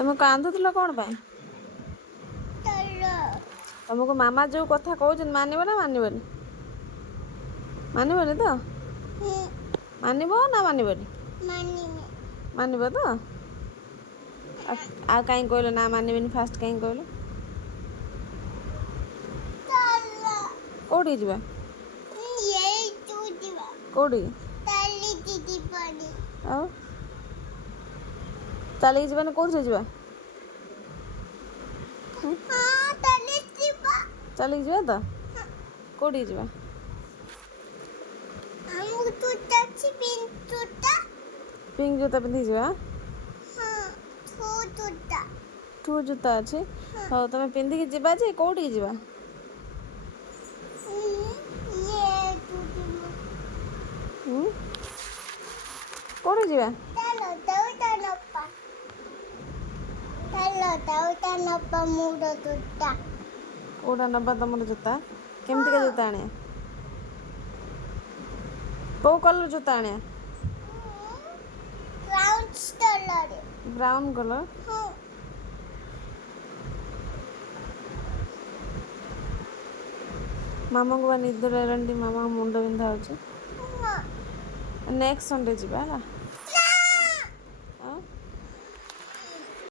ତମେ କାନ୍ଦୁଥିଲ କ'ଣ ପାଇଁ? ତମକୁ ମାମା ଯୋଉ କଥା କହୁଛନ୍ତି ମାନିବ ନା ମାନିବନି? ମାନିବନି ତ? ମାନିବ ନା ମାନିବନି? ମାନିବ ତ? ଆଉ କାହିଁ କହିଲ ନା ମାନିବନି? ଫାଷ୍ଟ କାହିଁ କହିଲ? କୋଉଠିକି ଯିବା? କୋଉଠି? ଆଉ ଚାଲିକି ଯିବାନି କୋଉଥିରେ ଯିବା? ଚାଲିକି ଯିବା ତ? କୋଉଠିକି ଯିବା? ପିଙ୍କ ଜୋତା ପିନ୍ଧିକି ଯିବା? ଠୁ ଜୋତା ଅଛି? ହଉ ତମେ ପିନ୍ଧିକି ଯିବା ଯେ କୋଉଠିକି ଯିବା? କୋଉଠିକି ଯିବା? କୋଉଟା ନବା ତମର ଜୋତା? କେମିତିକା ଜୋତା ଆଣିବା? କୋଉ କଲର ଜୋତା ଆଣିବା? Brown colour? ମାମାଙ୍କୁ ବା ନିଦ ଲାଗିଲାଣି, ମାମାଙ୍କ ମୁଣ୍ଡ ବିନ୍ଧା ହେଉଛି। ନେକ୍ସଟ ସଣ୍ଡେ ଯିବା ହେଲା।